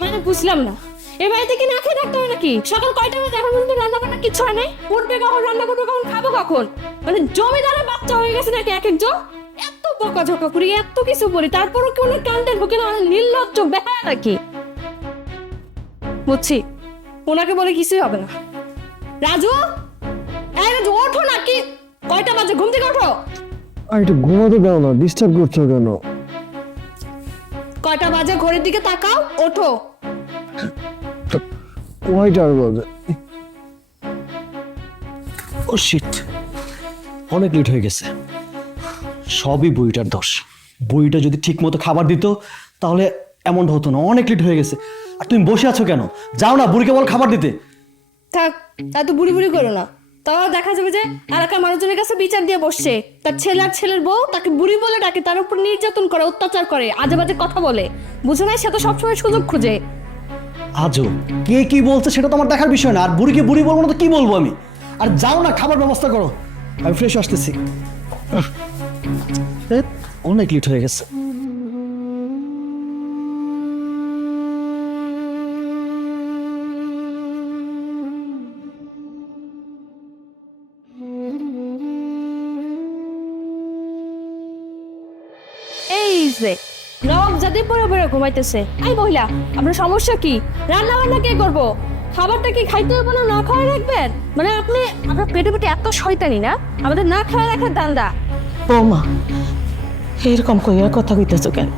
মানে বুঝলাম না, এ বাড়িতে কি না খেয়ে থাকতে হবে নাকি? সকাল কয়টা বাজে এখন পর্যন্ত রান্না বান্না কিচ্ছু হয় নাই? উঠবে কখন, রান্না করবে কখন, খাবো কখন? মানে জমিদারের বাচ্চা হয়ে গেছে নাকি এক একজন? এত বকাঝকা করি, এত কিছু বলি, তারপরও কি ওনার কান্দের বুকে না নির্লজ্জ বেহায়া নাকি? বুঝছি, ওনাকে বলে কিছুই হবে না। রাজু, এই রাজু, ওঠো নাকি? কয়টা বাজে? ঘুম থেকে ওঠো। আর একটু ঘুমাতে দাও না, ডিস্টার্ব করছো কেন? কয়টা বাজে ঘড়ির দিকে তাকাও, ওঠো। কয়টার বাজে? ও শিট, অনেক লেট হয়ে গেছে। সবই বইটার দোষ। বইটা যদি ঠিক মতো খাবার দিত তাহলে এমনটা হতো না। অনেক লেট হয়ে গেছে। আর তুমি বসে আছো কেন? যাও না, বুড়িকে বল খাবার দিতে। থাক, এত বুড়ি বুড়ি করো না। তাও দেখা যাবে যে এলাকার মানুষজনের কাছে বিচার দিয়ে বসছে, তার ছেলে আর ছেলের বউ তাকে বুড়ি বলে ডাকে, তার উপর নির্যাতন করে, অত্যাচার করে, আজে বাজে কথা বলে। বুঝো না, সে তো সবসময় সুযোগ খুঁজে। আজও কে কি বলছে সেটা তো আমার দেখার বিষয় না। আর বুড়িকে বুড়ি বলবো না তো কি বলবো আমি? আর যাও না, খাবার ব্যবস্থা করো, আমি ফ্রেশ আসতেছি। অনেক লেট হয়ে গেছে। এই যে নবাব জাতি পরে পরে ঘুমাইতেছে। এই মহিলা, আপনার সমস্যা কি? রান্না বান্না কে করবো? খাবারটা কি খাইতে হবে না, না খাওয়াই রাখবেন? মানে আপনি, আপনার পেটে পেটে এত শয়তানি না, আমাদের না খাওয়া রাখার দান্দা। বৌমা, এরকম কইয়া কথা কইতেছো কেন?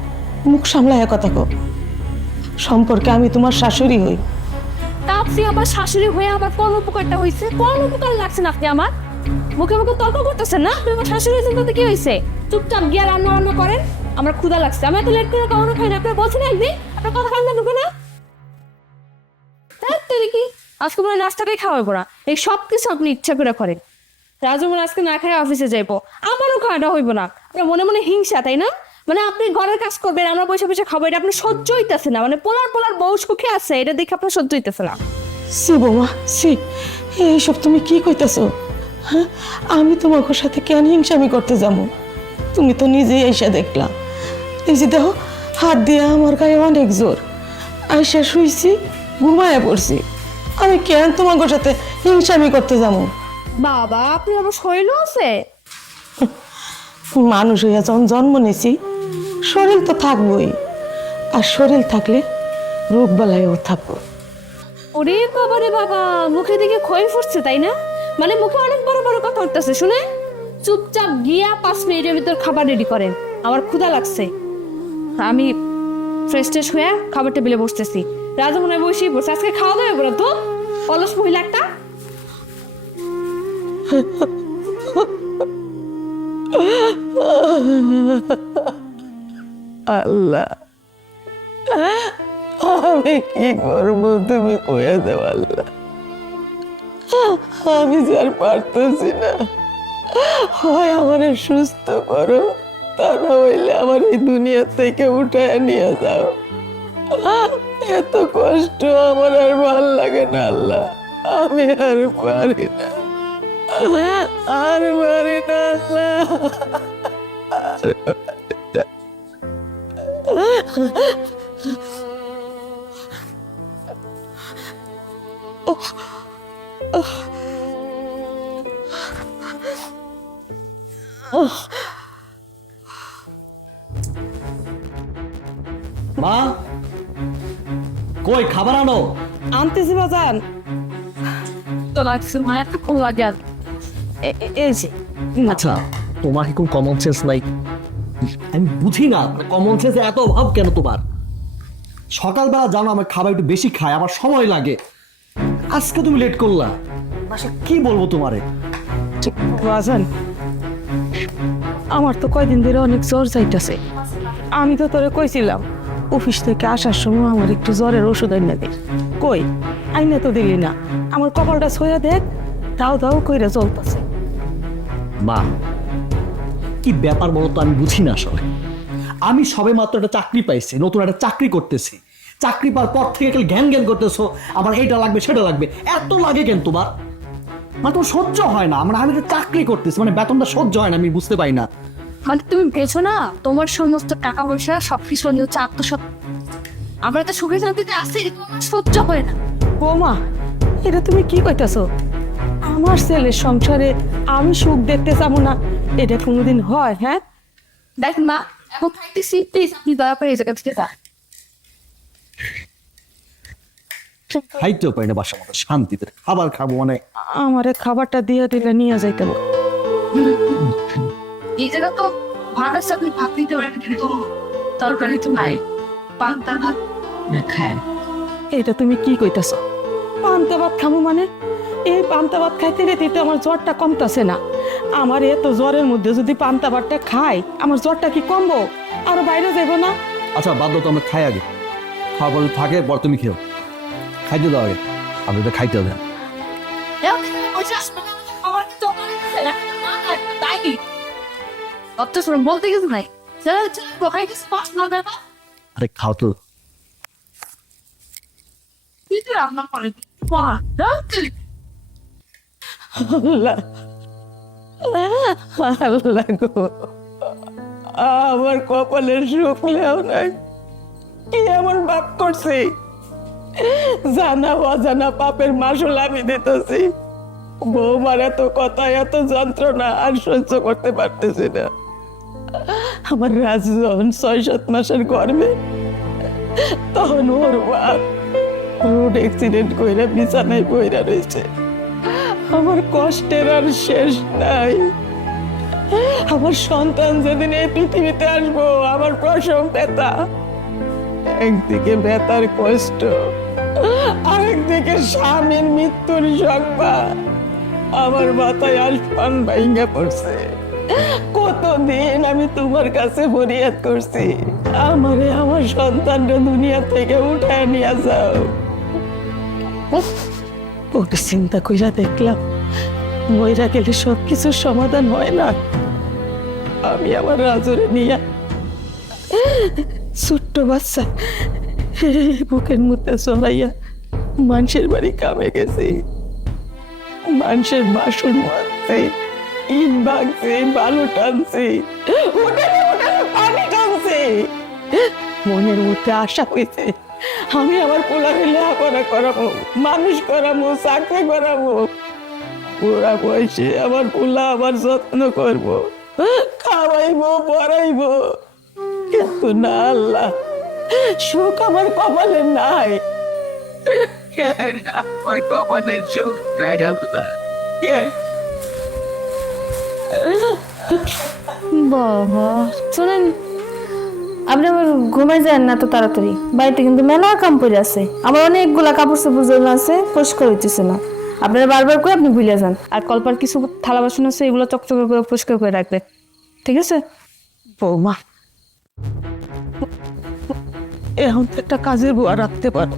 মুখ সামলাইয়া কথা কো। সম্পর্কে আমি তোমার শাশুড়ি হই। তা আপনি আমার শাশুড়ি হয়ে আমার কোন উপকারটা হয়েছে? কোন উপকার লাগছে না আপনি আমার? মুখে মুখে তর্ক করতেছেন না? আপনি আমার শাশুড়ি হয়েছেন, তাতে কি হয়েছে? চুপচাপ গিয়া রান্না বান্না করেন। আমার ক্ষুধা লাগছে, আমি এত লেট করে কখনো খাই না। আপনার বলছেন একদিন, আপনার কথা কান্দা ঢুকে না? কি আজকে মনে হয় নাস্তাটাই খাওয়াবো না, এই সব কিছু আপনি ইচ্ছা করে করেন। রাজু মনে হয় আজকে না খাই অফিসে যাইবো, আমারও খাওয়াটা হইব না। আপনার মনে মনে হিংসা, তাই না? মানে আপনি ঘরের কাজ করবেন, আমরা বসে বসে খাবো, এটা আপনার সহ্য হইতেছে না। মানে পোলার পোলার বউ সুখে আছে, এটা দেখে আপনার সহ্য হইতেছে না। সি বৌমা, সি, এইসব তুমি কি কইতেছো? হ্যাঁ, আমি তোমাকে সাথে কেন হিংসামি করতে যাবো? তুমি তো নিজেই এসে দেখলাম। এই যে দেখো, হাত দিয়ে আমার গায়ে অনেক জোর। আইসা শুইছি, ঘুমায়া পড়ছি। আমি কেন তোমাকে সাথে হিংসামি করতে যাবো? বাবা, আপনি আবার শরীরও আছে? মানুষ হইয়া যখন জন্ম নিয়েছি, শরীর তো থাকবই। আর শরীর থাকলে রোগ বালাইও থাকবো। ওরে বাবা রে বাবা, মুখে দিকে ক্ষয় ফুটছে, তাই না? মানে মুখে অনেক বড় বড় কথা উঠতেছে, শুনে? চুপচাপ গিয়া 5 মিনিটের ভিতর খাবার রেডি করেন, আমার ক্ষুধা লাগছে। আমি ফ্রেশ ট্রেশ হয়ে খাবার টেবিলে বসতেছি। রাজু মনে হয় বসেই বসে, আজকে খাওয়া দাওয়া বলো তো, অলস মহিলা একটা। আল্লাহ, আমি কি করবো তুমি কইয়া দেও আল্লাহ। আমি যে আর পারতেছি না। হয় আমারে সুস্থ করো, তা না হইলে আমার এই দুনিয়া থেকে উঠায় নিয়ে যাও। এত কষ্ট আমার আর ভাল লাগে না আল্লাহ। আমি আর পারি না, আর পারি না আল্লাহ। মা, কই খাবার আনো। আনতেছি বাজান। তো লাগছে মা, একটা খোলা যান। এই যে আচ্ছা, তোমার কি কোন কমন সেন্স নাই? আমি বুঝি না, কমন সেন্স এত অভাব কেন তোমার? সকালবেলা জানো আমার খাবার একটু বেশি খায়, আমার সময় লাগে। আজকে তুমি লেট করলা, আচ্ছা কি বলবো তোমারে? বাজান, আমার তো কয়দিন ধরে অনেক জ্বর যাইতেছে। আমি তো তোরে কইছিলাম অফিস থেকে আসার সময় আমার একটু জ্বরের ওষুধ আইনা দে। কই আইনা তো দিলি না। আমার কপালটা ছয়া দেখ, দাও দাও কইরা জ্বলতেছে। মা, কি ব্যাপার বলো তো, আমি বুঝি না আসলে। আমি সবে মাত্র একটা চাকরি পাইছি, নতুন একটা চাকরি করতেছি। চাকরি পাওয়ার পর থেকে একটু জ্ঞান জ্ঞান করতেছো, আমার এইটা লাগবে সেটা লাগবে, এত লাগে কেন তোমার? মানে তোমার সহ্য হয় না? মানে আমি তো চাকরি করতেছি, মানে বেতনটা সহ্য হয় না, আমি বুঝতে পারি না। মানে তুমি ভেছো না, তোমার সমস্ত টাকা পয়সা সবকিছু হচ্ছে আমরা তো সুখে শান্তিতে আসছি, এরকম আমার সহ্য হয় না। বৌমা, এটা তুমি কি কইতাছো? আমার ছেলের সংসারে আমি সুখ দেখতে চাবো না, এটা কোনোদিন হয়? হ্যাঁ, দেখ মা, এখন খাইতেছি, প্লিজ আপনি দয়া করে এই জায়গা থেকে যান। খাইতেও পারি না বাসার মতো শান্তিতে, খাবার খাবো মানে আমারে খাবারটা দিয়ে দিলে নিয়ে যাইতে হবে। এই জায়গা তো ভাড়া আপনি ভাত দিতে পারেন, কিন্তু তরকারি তো নাই। পান্তা ভাত খায়। এটা তুমি কি কইতাছো? পান্তা ভাত খামু মানে? এই পান্তা ভাত খাইতে গেতে তো আমার জ্বরটা কমতাছে না। আমার এত জ্বরের মধ্যে যদি পান্তা ভাতটা খাই, আমার জ্বরটা কি কমবো? আর বাইরে যাবো না? আচ্ছা বাদ দাও তো, আমরা খাই আগে, খাওয়া পরে থাকে পর তুমি খেও, খাইতে দাও আগে, আপনি তো খাইতে হবে। বলতে কিছু নাই, আরে খাও তো। রান্না করে আল্লাহ, আল্লাহ গো, আমার কপালের সুখ লেও নাই। কি এমন পাপ করছি? জানা অজানা পাপের মাসুল আমি দিতেছি। বৌমার এত কথা, এত যন্ত্রণা আর সহ্য করতে পারতেছি না। আমার রাজু যখন 6-7 মাসের গর্ভে, তখন ওর বাপ রোড অ্যাক্সিডেন্ট কইরা বিছানায় পইরা রয়েছে। আমার কষ্টের আর শেষ নাই। আমার সন্তান যেদিন এই পৃথিবীতে আসবো, আমার প্রসব ব্যথা, একদিকে ব্যথার কষ্ট, আরেকদিকে স্বামীর মৃত্যুর সংবাদ, আমার মাথায় আসমান ভাইঙ্গা পড়ছে। কতদিন আমি তোমার কাছে ফরিয়াদ করছি, আমারে আমার সন্তানরা দুনিয়া থেকে উঠায় নিয়ে যাও। ওটা চিন্তা কইরা দেখলাম, মইরা গেলে সবকিছুর সমাধান হয় না। আমি আমার রাজুরে নিয়ে ছোট্ট বাচ্চা বুকের মধ্যে চড়াইয়া মানুষের বাড়ি কামে গেছি। মানুষের বাসন মারছে, ইট ভাঙছে, বালু টানছে, উঠানে উঠানে পানি টানছে। মনের মধ্যে আশা হয়েছে আমি আমার পোলারে লেখাপড়া করাবো, মানুষ করাবো, চাকরি করাবো। বুড়া বয়সে আমার পোলা আমার যত্ন করবো, খাওয়াইবো, পড়াইবো। কিন্তু না আল্লাহ, সুখ আমার কপালে নাই। আমার কপালের সুখ নাই আল্লাহ। বাবা শোনেন, আপনি আবার ঘুমাই যান না তো তাড়াতাড়ি, বাড়িতে কিন্তু মেলা কাম পড়ে আছে। আমার অনেকগুলা কাপড় চোপড় জন্য আছে, পরিষ্কার হইতেছে না। আপনারা বারবার করে আপনি ভুলে যান। আর কলপার কিছু থালা বাসন আছে, এগুলো চকচকে করে পরিষ্কার করে রাখবে, ঠিক আছে? বৌমা, এখন তো একটা কাজের বুয়া রাখতে পারো,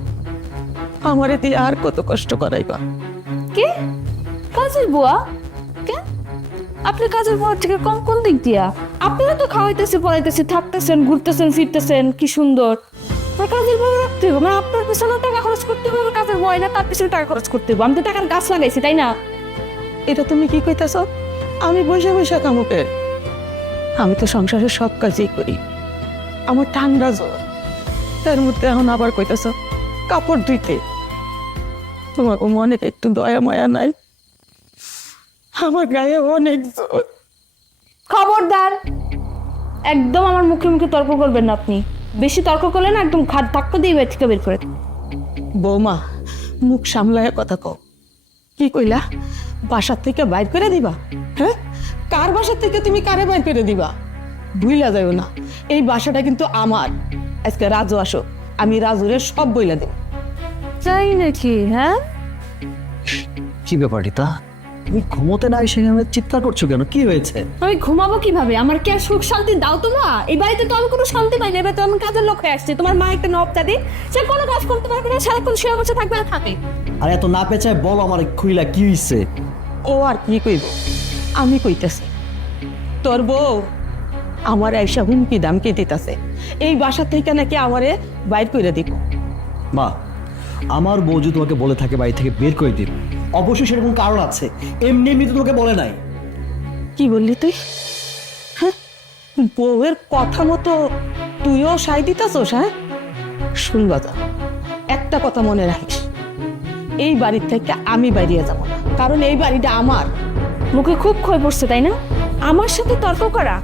আমার এতে আর কত কষ্ট করাইবা? কে কাজের বুয়া? কে আপনি কাজের বুয়া থেকে কম কোন দিক দিয়া? আপনারা তো খাওয়াইতেছে, পড়াইতেছে, থাকতেছেন, ঘুরতেছেন, ফিরতেছেন, কি সুন্দর। আর কাজের বুয়া রাখতে হবে মানে আপনার পিছনে টাকা খরচ করতে হবে, কাজের বুয়া না তার পিছনে টাকা খরচ করতে হবে। আমি তো টাকার গাছ লাগাইছি, তাই না? এটা তুমি কি কইতাছ? আমি বসে বসে কামুকে, আমি তো সংসারের সব কাজই করি। আমার ঠান্ডা জ্বর, তার মধ্যে এখন আবার কইতাছ কাপড় ধুইতে। তোমার মনে একটু দয়া মায়া নাই? আমার গায়ে অনেক জ্বর। খবরদার, একদম আমার মুখে মুখে তর্ক করবেন না। আপনি বেশি তর্ক করলে না একদম ঘাট ধাক্কা দিয়ে বের থেকে বের করে। বৌমা, মুখ সামলায় কথা কও। কি কইলা? বাসার থেকে বাইর করে দিবা? হ্যাঁ, কার বাসার থেকে তুমি কারে বাইর করে দিবা? ভুইলা যাইও না, এই বাসাটা কিন্তু আমার। আজকে রাজু আসো, আমি রাজুরে সব বইলা দেব। চাই নাকি? হ্যাঁ, কি ব্যাপার রিতা, তুমি ঘুমোতে না এসে আমি চিৎকার করছো কেন? কি হয়েছে? আমি ঘুমাবো কিভাবে? আমার কি আর সুখ শান্তি দাও তোমরা? এই বাড়িতে তো আমি কোনো শান্তি পাই না। এবার তো আমি কাজের লোক হয়ে আসছে। তোমার মা একটা নব দাদি, সে কোনো কাজ করতে পারবে না, সারাক্ষণ শুয়ে বসে থাকবে আর থাকে। আর এত না পেঁচায় বলো আমার খুইলা কি হইছে? ও আর কি কইব, আমি কইতাছি। তোর বউ আমার আইসা হুমকি দামকি দিতাছে, এই বাসা থেকে নাকি আমারে বাইর করে দিব। মা, আমার বউ যদি তোমাকে বলে থাকে বাড়ি থেকে বের করে দিন, অবশ্যই সেরকম কারণ আছে, এমনি এমনি তো তোমাকে বলে নাই। কি বললি তুই? হ্যাঁ, বউয়ের কথা মতো তুইও সাই দিতাছস? হ্যাঁ, শুনবা যা, একটা কথা মনে রাখিস, এই বাড়ির থেকে আমি বাইরে যাব না, কারণ এই বাড়িটা আমার। মুখে খুব ক্ষয় পড়ছে তাই না? আমার সাথে তর্ক করা,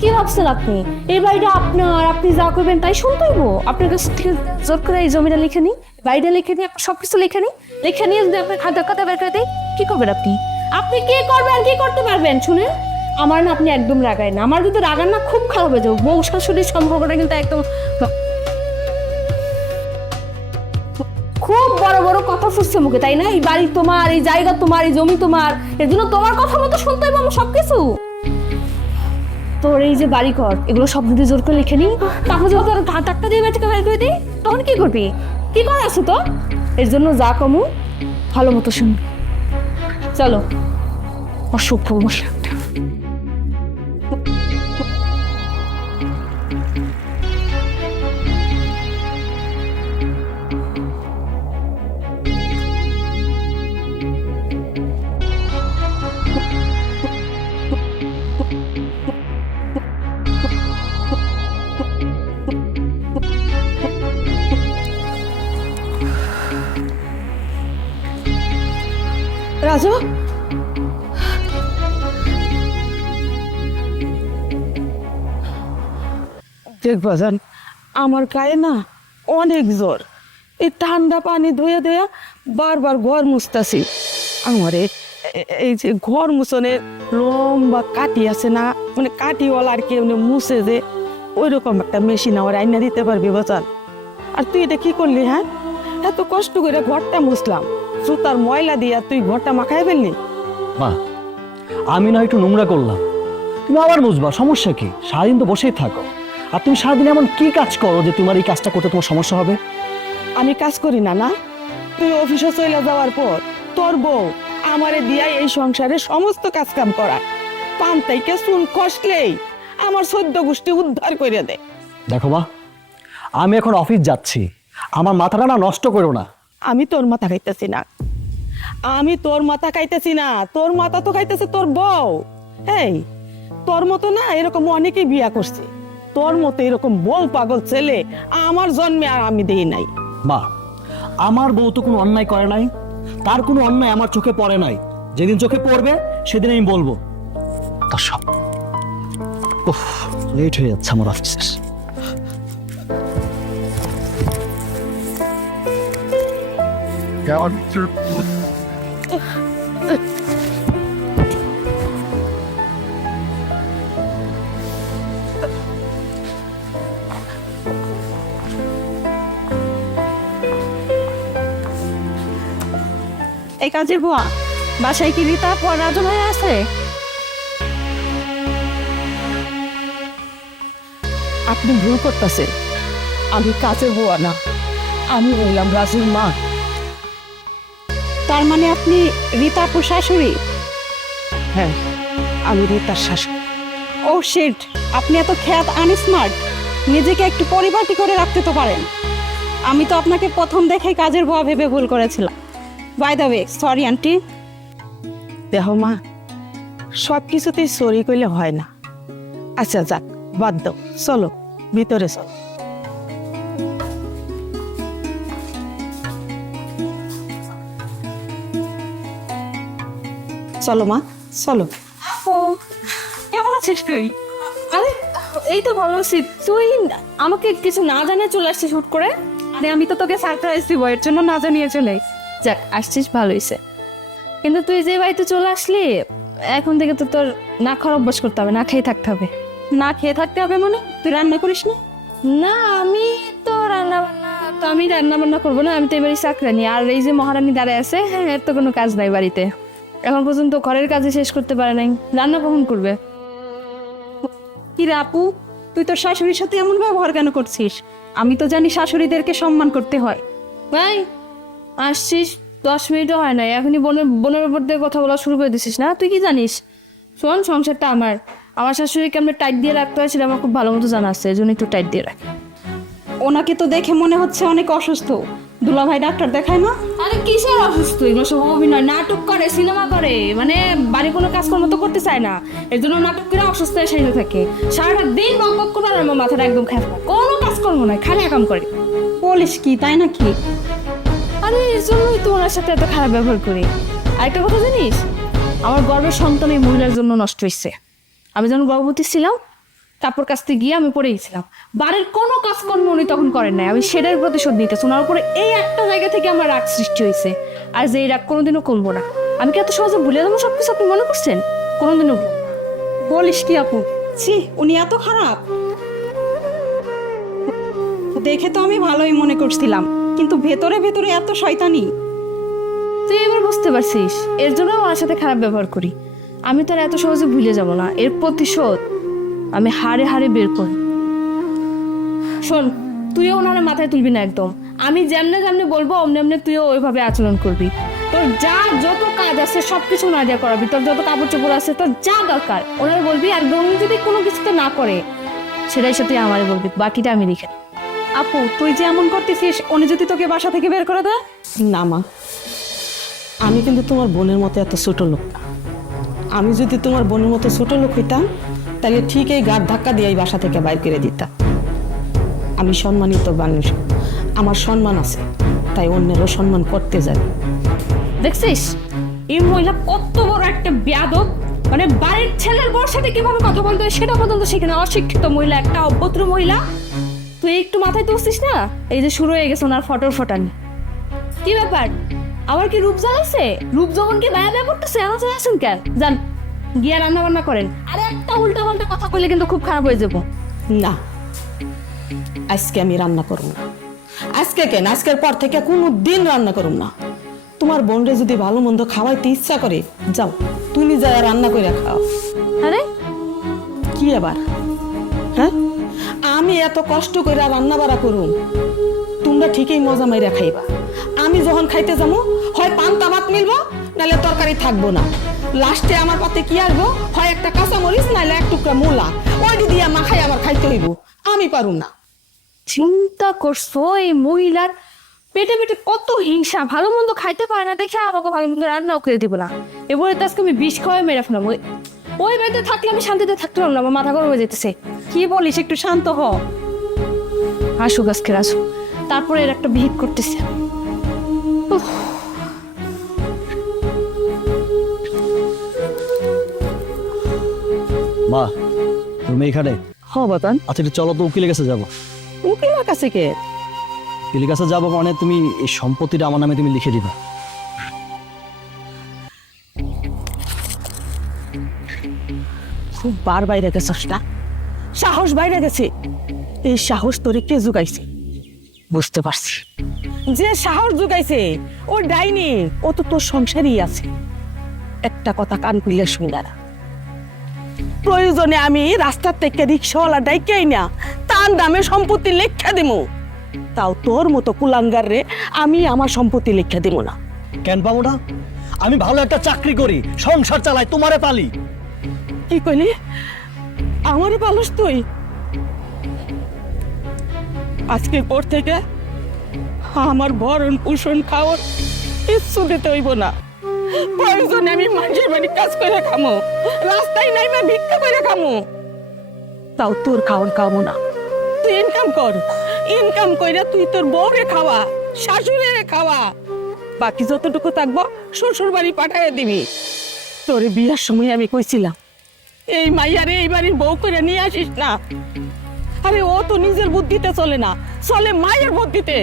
কি ভাবছেন আপনি? এই বাড়িটা আপনার, আপনি যা করবেন তাই শুনতে হইব? আপনার কাছ থেকে জোর করে এই জমিটা লিখে নিই, বাড়িটা লিখে নিই, সবকিছু লিখে নিই, লিখে নিয়ে যদি আপনার খাতা খাতা বের করে দিই, কি করবেন আপনি? আপনি কি করবেন, কি করতে পারবেন? শুনেন, আমার না আপনি একদম রাগায় না, আমার কিন্তু রাগার না খুব খারাপ হয়ে যাবে। বউ শাশুড়ির সম্পর্কটা কিন্তু একদম খুব বড় বড় কথা ফুটছে মুখে তাই না? এই বাড়ি তোমার, এই জায়গা তোমার, এই জমি তোমার, এর জন্য তোমার কথা মতো শুনতে হবে আমার সবকিছু। তোর এই যে বাড়ি ঘর, এগুলো সব যদি জোর করে লিখে নিই, তারপর যখন তোর টাকা দিয়ে বেঁচে বের করে দিই, তখন কি করবি? কি করার আছে তো? এর জন্য যা কমু ভালো মতো শুনবি। চলো, অসভ্য মশা একটা। রাজু, দেখবা জান, আমার গায়ে না অনেক জ্বর। এই ঠান্ডা পানি ধুয়ে দেয়া বারবার ঘর মুছতাছি। আমার এই যে ঘর মুছনের লম্বা কাঠি আছে না, মানে কাঠিওয়ালা আর কি, মানে মুছে যে ওই রকম একটা মেশিন আমার আইনা দিতে পারবি বাজান? আর তুই এটা কি করলি? হ্যাঁ, এত কষ্ট করে ঘরটা মুছলাম, সুতার ময়লা দিয়া তুই ঘরটা মাখাই ফেললি। মা, আমি না একটু নোংরা করলাম, তুমি আবার মুছবা, সমস্যা কি? সারাদিন তো বসেই থাকো। আর তুমি সারাদিন এমন কি কাজ করো যে তোমার এই কাজটা করতে তোমার সমস্যা হবে? আমি কাজ করি না? না, তুই অফিসে চলে যাওয়ার পর তোর বউ আমারে দিয়া এই সংসারে সমস্ত কাজ কাম করায়। পান থেকে চুন খসলেই আমার 14 গোষ্ঠী উদ্ধার করে দে। দেখো মা, আমি এখন অফিস যাচ্ছি, আমার মাথাটা না নষ্ট করো না। আমি তোর মাথা খাইতেছি না, আমি তোর মাথা খাইতেছি না, তোর মাথা তো খাইতেছে তোর বউ। এই তোর মতো না এরকম অনেকেই বিয়া করছে, তোর মতো এরকম বউ পাগল ছেলে আমার জন্মে আর আমি দেই নাই। মা, আমার বউ তো কোনো অন্যায় করে নাই, তার কোনো অন্যায় আমার চোখে পড়ে নাই। যেদিন চোখে পড়বে সেদিন আমি বলবো। তা সব লেট হয়ে যাচ্ছে আমার অফিসের। এই কাজের বুয়া বাসায় কি রীতা রাজন হয়ে আছে? আপনি ভুল করতেছেন, আমি কাজের বুয়া না, আমি বললাম রাজুর মা। তার মানে আপনি রীতাপুর শাশুড়ি? হ্যাঁ, আমি রীতার শাশুড়ি। ও শিট, আপনি এত খ্যাত আনস্মার্ট, নিজেকে একটু পরিপাটি করে রাখতে তো পারেন। আমি তো আপনাকে প্রথম দেখে কাজের বুয়া ভেবে ভুল করেছিলাম। By the way, sorry aunty. দেখো মা, সব কিছুতেই সরি করলে হয় না। আচ্ছা যাক, বাদ দাও, চলো ভিতরে চলো। চলো মা, চলো। কেমন আছিস তুই? আরে এই তো ভালো আছি। তুই আমাকে কিছু না জানিয়ে চলে আসছিস হুট করে? আরে আমি তো তোকে সারপ্রাইজ দিব, এর জন্য না জানিয়ে চলে। যাক, আসছিস ভালো হয়েছে। কিন্তু তুই যে বাড়িতে চলে আসলি, এখন থেকে তো তোর না খাওয়ার অভ্যাস করতে হবে, না খেয়ে থাকতে হবে। না খেয়ে থাকতে হবে মানে? তুই রান্না করিস না? না, আমি তো আমি রান্না বান্না করবো না, আমি তো এবারই চাকরানি। আর এই যে মহারানী দাঁড়ায় আছে, হ্যাঁ, এর তো কোনো কাজ নাই বাড়িতে, এখন পর্যন্ত ঘরের কাজে শেষ করতে পারে নাই, রান্না কখন করবে? কি রে আপু, তুই তোর শাশুড়ির সাথে এমন ব্যবহার কেন করছিস? আমি তো জানি শাশুড়িদেরকে সম্মান করতে হয়। ভাই আসছিস 10 মিনিটও হয় নাই, এখনই বোনের উপর দিয়ে কথা বলা শুরু করে দিছিস না? তুই কি জানিস? শোন, সংসারটা আমার শাশুড়িকে আমরা টাইট দিয়ে রাখতে হয়, সেটা আমার খুব ভালো মতো জানা আছে, এই জন্য একটু টাইট দিয়ে রাখি। ওনাকে তো দেখে মনে হচ্ছে অনেক অসুস্থ। দুলাভাই ডাক্তার দেখায় না? আরে কিসের অসুস্থ? এগুলো সব অভিনয়, নাটক করে, সিনেমা করে, মানে বাড়ি কোনো কাজকর্ম তো করতে চায় না, এর জন্য নাটক করে অসুস্থ হয়ে সাইতে থাকে। সারাটা দিন বক বক করে আর আমার মাথাটা একদম খারাপ, কোনো কাজকর্ম নয়, খালি কাম করে। বলিস কি, তাই নাকি? আরে এর জন্যই তো ওনার সাথে এত খারাপ ব্যবহার করি। আরেকটা কথা জানিস, আমার গর্বের সন্তান এই মহিলার জন্য নষ্ট হয়েছে। আমি যখন গর্ভবতী ছিলাম, কাপড় কাচতে গিয়ে আমি পড়ে গেছিলাম। বাড়ির কোনো কাজকর্ম উনি তখন করেন নাই। আমি সেটার প্রতিশোধ নিতেছি। ওনার উপরে এই একটা জায়গা থেকে আমার রাগ সৃষ্টি হয়েছে। আর যে এই রাগ কোনোদিনও কমবো না। আমি কি এত সহজে ভুলে দেবো সবকিছু? আপনি মনে করছেন? কোনোদিনও ভুলবো না। বলিস কি আপু? ছি, উনি এত খারাপ? দেখে তো আমি ভালোই মনে করছিলাম, কিন্তু ভেতরে ভেতরে এত শয়তানি। তুই এবার বুঝতে পারছিস এর জন্য আমার সাথে খারাপ ব্যবহার করি। আমি তো আর এত সহজে ভুলে যাব না। এর প্রতিশোধ আমি হাড়ে হাড়ে বের করি। শোন, তুইও ওনারা মাথায় তুলবি না একদম। আমি যেমনে যেমনে বলবো অমনি অমনি তুইও ওইভাবে আচরণ করবি। তোর যা যত কাজ আছে সবকিছু না দিয়ে করাবি। তোর যত কাপড় চোপড় আছে, তোর যা দরকার ওনারা বলবি। আর উনি যদি কোনো কিছুতে না করে সেটাই সাথে আমারে বলবি, বাকিটা আমি লিখে। আপু, তুই যে এমন করতেছিস, উনি যদি তোকে বাসা থেকে বের করে দেয়? না মা, আমি কিন্তু তোমার বোনের মতো এত ছোট লোক না। আমি যদি তোমার বোনের মতো ছোট লোক হইতাম, তাহলে ঠিক এই গাড় ধাক্কা দিয়ে এই বাসা থেকে বাইর করে দিতাম। আমি সম্মানিত মানুষ, আমার সম্মান আছে, তাই অন্যেরও সম্মান করতে জানি। দেখছিস এই মহিলা কত বড় একটা বেয়াদব। মানে বাড়ির ছেলের বউর সাথে কিভাবে কথা বলতে হয় সেটা পর্যন্ত শিখে না। অশিক্ষিত মহিলা, একটা অভদ্র মহিলা। তুই একটু মাথায় তুলছিস না? এই যে শুরু হয়ে গেছে ওনার ফটোর ফটানি। কি ব্যাপার, আমার কি রূপ জ্বালাইছে? রূপ যখন কি বায়া বায়া করতেছে? আমার আছেন কেন? যান গিয়া রান্না বান্না করেন। আরে একটা উল্টা পাল্টা কথা কইলে কিন্তু খুব খারাপ হয়ে যাবো। না, আজকে আমি রান্না করব না। আজকে কেন, আজকের পর থেকে কোনো দিন রান্না করব না। তোমার বোনরে যদি ভালো মন্দ খাওয়াইতে ইচ্ছা করে, যাও তুমি যা রান্না করে খাও। আরে কি আবার? হ্যাঁ, আমি এত কষ্ট করে রান্না বাড়া করুম, তোমরা ঠিকই মজা মাইরা খাইবা। আমি যখন খাইতে যাবো, হয় পান্তা ভাত মিলবো, নাহলে তরকারি থাকবো না। লাস্টে আমার পাতে কি আসবো? হয় একটা কাঁচা মরিচ, নাহলে এক টুকরা মূলা। ওইটি দিয়া মাখাই আমার খাইতে হইব। আমি পারুম না। চিন্তা করছো এই মহিলার পেটে পেটে কত হিংসা। ভালো মন্দ খাইতে পারে না দেখে আমাকে ভালো মন্দ রান্নাও করে দিব না। এবারে তো আজকে আমি বিষ খাওয়াই মেরে ফেলাম। ওই বাড়িতে থাকলে আমি শান্তিতে থাকতে পারলাম না। আমার মাথা গরম হয়ে যেতেছে। কি বলিস? একটু শান্ত হ। আসুক আজকে আসুক, তারপরে এর একটা বিহিত করতেছে। মা, তুমি এখানে? হ বাতান, আচ্ছা একটু চলো তো, উকিলের কাছে যাবো। উকিলের কাছে কে? উকিলের কাছে যাবো মানে তুমি এই সম্পত্তিটা আমার নামে তুমি লিখে দিবা। খুব বার বাইরে গেছস না? সাহস বাইরে গেছে। এই সাহস তোরে কে জুগাইছে? বুঝতে পারছি, যে সাহস জুগাইছে ও ডাইনি। ও তো তোর সংসারই আছে। একটা কথা কান খুলে শুনে না, প্রয়োজনে আমি রাস্তার থেকে রিক্সাওয়ালা ডাইকেই না তার নামে সম্পত্তি লেখা দিমু। তাও তোর মতো কুলাঙ্গার রে আমি আমার সম্পত্তি লেখা দিব না। কেন পাবো না? আমি ভালো একটা চাকরি করি, সংসার চালাই, তোমারে পালি। কি কইলি? আমারই পালস তুই? আজকের পর থেকে আমার ভরণ পোষণ খাওয়ার কিচ্ছু দিতে হইব না। প্রয়োজনে আমি মানুষের বাড়ি কাজ করে খামো, রাস্তায় নাইমা ভিক্ষা করে খামো, তাও তোর খাওয়ার খামো না। তুই ইনকাম কর, ইনকাম কইরা তুই তোর বউরে খাওয়া, শাশুড়িরে খাওয়া। বাকি যতটুকু থাকবো শ্বশুর বাড়ি পাঠাইয়া দিবি। তোর বিয়ার সময় আমি কইছিলাম এই মাইয়ারে এই বাড়ির বউ করে নিয়ে আসিস না। আরে ও তো নিজের বুদ্ধিতে চলে না, চলে মায়ের বুদ্ধিতে।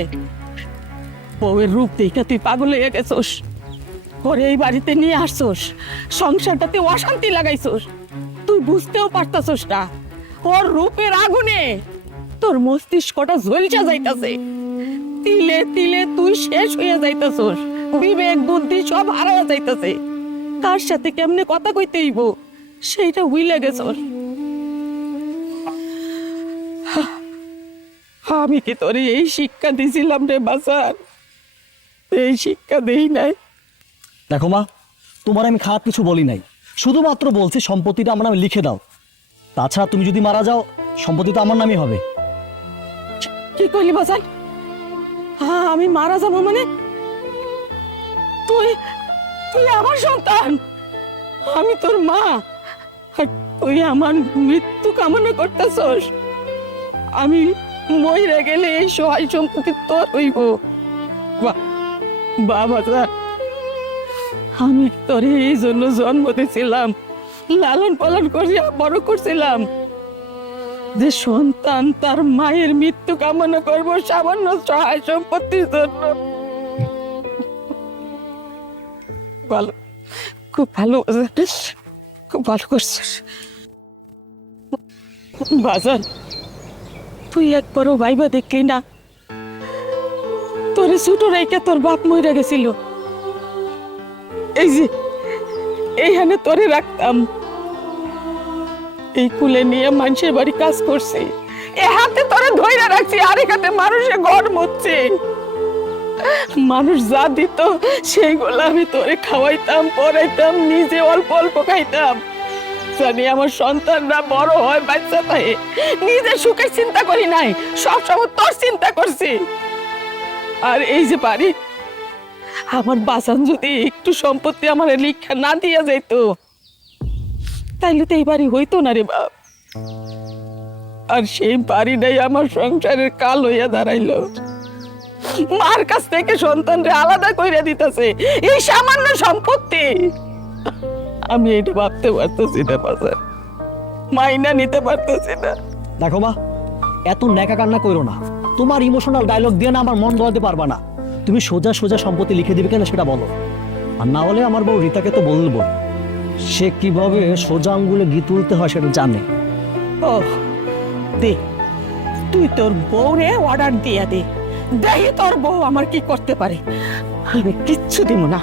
বউয়ের রূপ দেখে তুই পাগল হয়ে গেছোস, ওরে এই বাড়িতে নিয়ে আসছোস, সংসারটাতে অশান্তি লাগাইছোস। তুই বুঝতেও পারতাছোস না ওর রূপের আগুনে তোর মস্তিষ্কটা ঝলসা যাইতাছে। তিলে তিলে তুই শেষ হয়ে যাইতাছোস, বিবেক বুদ্ধি সব হারাইয়া যাইতাছে। কার সাথে কেমনে কথা কইতে হইব সেইটা ভুলে গেছোস। আমি কি তোরে এই শিক্ষা দিছিলাম রে বাসার? এই শিক্ষা দেই নাই। দেখো মা, তোমার আমি খারাপ কিছু বলি নাই, শুধুমাত্র বলছি সম্পত্তিটা আমার নামে লিখে দাও। তাছাড়া তুমি যদি মারা যাও, সম্পত্তি তো আমার নামই হবে। কি কইলি বাসান? আমি মারা যাবো মানে? তুই তুই আমার সন্তান, আমি তোর মা, আর তুই আমার মৃত্যু কামনা করতেছস। আমি মইরা গেলে এই সহায় সম্পত্তি তোর হইব। বাবা যা, আমি তোরে এই জন্য জন্ম দিয়েছিলাম, লালন পালন করিয়া বড় করছিলাম, যে সন্তান তার মায়ের মৃত্যু কামনা করবো সামান্য সহায় সম্পত্তির জন্য। ভালো, খুব ভালো বাজার, খুব ভালো করছিস বাজার। তুই একবারও ভাইবা দেখলি না তোরে ছোট রেখে তোর বাপ মইরা গেছিল? এই যে এইখানে তোরে রাখতাম, এই কুলে নিয়ে মানুষের বাড়ি কাজ করছি, এ হাতে তোরে ধইরা রাখছি, আরেক হাতে মানুষের ঘর মুছছে। মানুষ যা দিত সেইগুলো আমি তোরে খাওয়াইতাম, পড়াইতাম, নিজে অল্প অল্প খাইতাম, জানি আমার সন্তানরা বড় হয়, বাচ্চা পায়। নিজে সুখের চিন্তা করি নাই, সব সময় তোর চিন্তা করছি। আর এই যে বাড়ি, আমার বাসান যদি একটু সম্পত্তি আমার লিখা না দিয়া যাইত, তাইলে তো এই বাড়ি হইতো না রে বাপ। আর সেই বাড়িটাই আমার সংসারের কাল হইয়া দাঁড়াইলো। মার কাছ থেকে সন্তানরে আলাদা কইরা দিতেছে এই সামান্য সম্পত্তি। আমি এটা ভাবতে পারতেছি না বাজার, মাইনা নিতে পারতেছি না। দেখো মা, এত ন্যাকা কান্না করো না। তোমার ইমোশনাল ডায়লগ দিয়ে না আমার মন গলাতে পারবা না। তুমি সোজা সোজা সম্পত্তি লিখে দিবে কেন সেটা বলো। আর না হলে আমার বউ রীতাকে তো বলবো, সে কিভাবে সোজা আঙ্গুলে ঘি তুলতে হয় সেটা জানে। ও দে, তুই তোর বউরে অর্ডার দিয়া দে, দেখি তোর বউ আমার কি করতে পারে। আমি কিচ্ছু দিব না।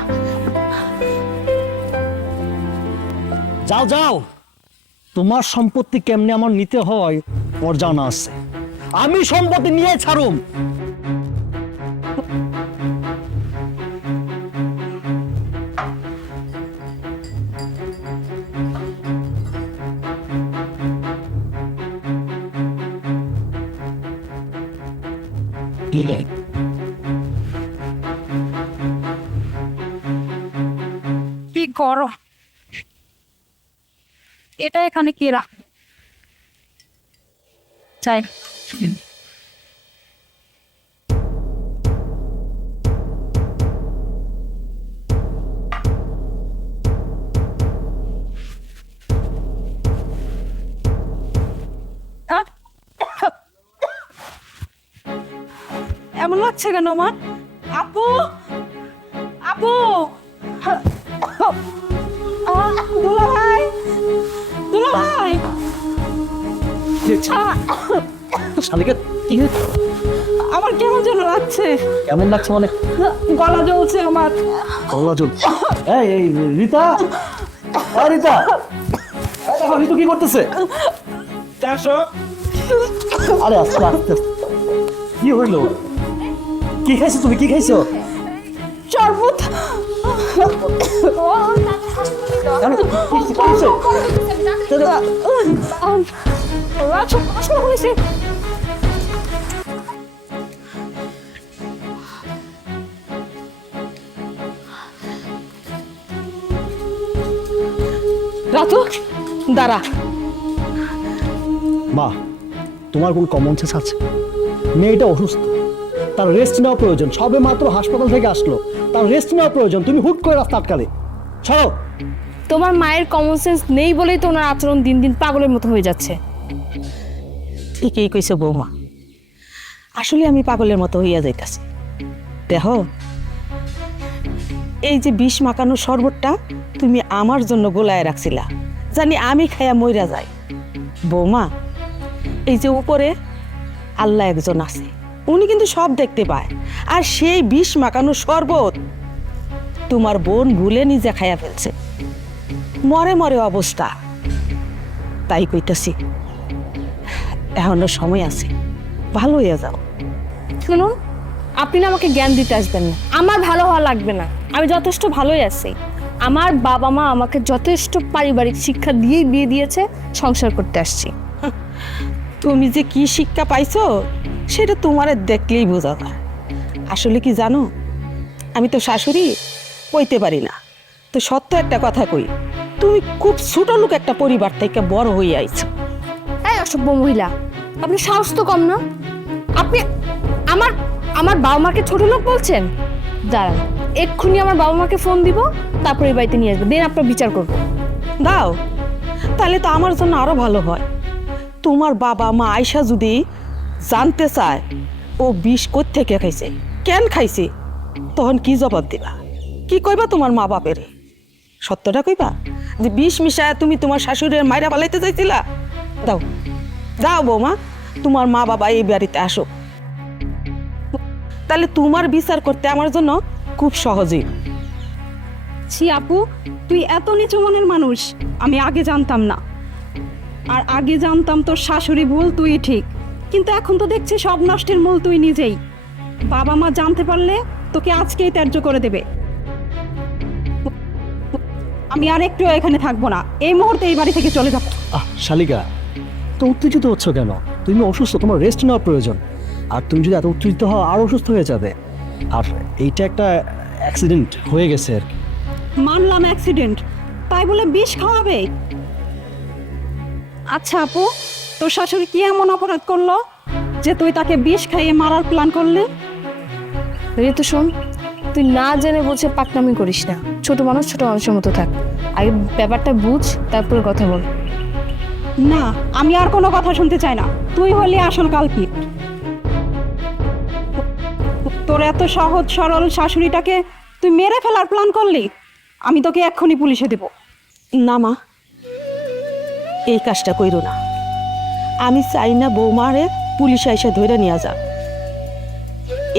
যাও যাও, তোমার সম্পত্তি কেমনে আমার নিতে হয় ওর জানা আছে। আমি সম্পত্তি নিয়ে ছাড়ুম। কি করো? এটা এখানে কি রাখ চাই? এমন লাগছে কেন আমার? আপু, আপু, দুলা ভাই, দুলা ভাই। শালিকা, কি হয়েছে? আমার কেমন যেন লাগছে, কেমন লাগছে মানে? গলা জ্বলছে আমার। গলা জ্বল। এই এই রীতা, ও রীতা, এই দেখো ঋতু কি করতেছে? আরে আস্তে আস্তে, কি হইলো? কি খাইছো তুমি? কি খাইছো? শরবত। রাতু দাঁড়া। মা, তোমার কোন কমন সেন্স আছে? মেয়েটা অসুস্থ, তার রেস্ট নেওয়া প্রয়োজন। সবে মাত্র হাসপাতাল থেকে আসলো, তার রেস্ট নেওয়া প্রয়োজন। তুমি হুট করে রাস্তা আটকালে। ছাড়ো। তোমার মায়ের কমন সেন্স নেই বলেই তো ওনার আচরণ দিন দিন পাগলের মতো হয়ে যাচ্ছে। ঠিকই কইছে বৌমা, আসলে আমি পাগলের মতো হইয়া যাইতাছি। দেখো, এই যে বিষ মাখানো শরবতটা তুমি আমার জন্য গোলায় রাখছিলা, জানি আমি খাইয়া মইরা যাই। বৌমা, এই যে উপরে আল্লাহ একজন আছে, উনি কিন্তু সব দেখতে পায়। আর সেই বিষ মাখানো শরবত তোমার বোন ভুলে নিজে খাইয়া ফেলছে, মরে মরে অবস্থা। তাই কইতাছি, এখনো সময় আছে, ভালো হইয়া যাও। শুনুন, আপনি না আমাকে জ্ঞান দিতে আসবেন না। আমার ভালো হওয়া লাগবে না, আমি যথেষ্ট ভালোই আছি। আমার বাবা মা আমাকে যথেষ্ট পারিবারিক শিক্ষা দিয়েই বিয়ে দিয়েছে, সংসার করতে আসছি। তুমি যে কি শিক্ষা পাইছো সেটা তোমার দেখলেই বোঝা যায়। আসলে কি জানো, আমি তো শাশুড়ি, কইতে পারি না, তো সত্য একটা কথা কই, তুমি খুব ছোট লোক একটা পরিবার থেকে বড় হয়ে আইছো। এই অসভ্য মহিলা, আপনি সাহস তো কম না? আপনি আমার আমার বাবা মাকে ছোট লোক বলছেন? দাঁড়ান, এক্ষুনি আমার বাবা মাকে ফোন দিব, তারপরে এই বাড়িতে নিয়ে আসবো, দেন আপনার বিচার করবো। দাও, তাহলে তো আমার জন্য আরো ভালো হয়। তোমার বাবা মা আয়শা যদি জানতে চায় ও বিষ কোত্থেকে খাইছে, কেন খাইছে, তখন কি জবাব দিবা? কি কইবা তোমার মা বাপের? সত্যটা কইবা যে বিষ মিশায় তুমি তোমার শাশুড়ির মাইরা পালাইতে চাইছিলা? দাও দাও বৌমা, তোমার মা বাবা এই বাড়িতে আসো, তাহলে তোমার বিচার করতে আমার জন্য খুব সহজই। ছি আপু, তুই এত নিচু মনের মানুষ আমি আগে জানতাম না। আর আগে জানতাম তোর শাশুড়ি ভুল, তুই ঠিক, কিন্তু এখন তো দেখছি সব নষ্টের মূল তুই নিজেই। বাবা মা জানতে পারলে তোকে আজকেই ত্যায্য করে দেবে। আমি আর একটু এখানে থাকবো না, এই মুহূর্তে এই বাড়ি থেকে চলে যাবো। শালিকা, তো উত্তেজিত হচ্ছ কেন? তুমি অসুস্থ, তোমার রেস্ট নেওয়া প্রয়োজন। আর তুমি যদি এত উত্তেজিত হও আর অসুস্থ হয়ে যাবে। আর এইটা একটা অ্যাক্সিডেন্ট হয়ে গেছে আর কি। মানলাম অ্যাক্সিডেন্ট, তাই বলে বিষ খাওয়াবে? আচ্ছা আপু, তোর শাশুড়ি কি এমন অপরাধ করলো যে তুই তাকে বিষ খাইয়ে মারার প্ল্যান করলে? ঋতু শোন, তুই না জেনে বুঝে পাকনামি করিস না। ছোট মানুষের মতো থাক, আগে ব্যাপারটা বুঝ, তারপরে কথা বল। না, আমি আর কোনো কথা শুনতে চাই না, তুই হলি আসল কালপিট। তোর এত সহজ সরল শাশুড়িটাকে তুই মেরে ফেলার প্ল্যান করলি? আমি তোকে এক্ষুনি পুলিশে দেব। না মা, এই কাজটা কইরো না। আমি চাই না বৌমারে পুলিশে এসে ধরে নিয়ে যা।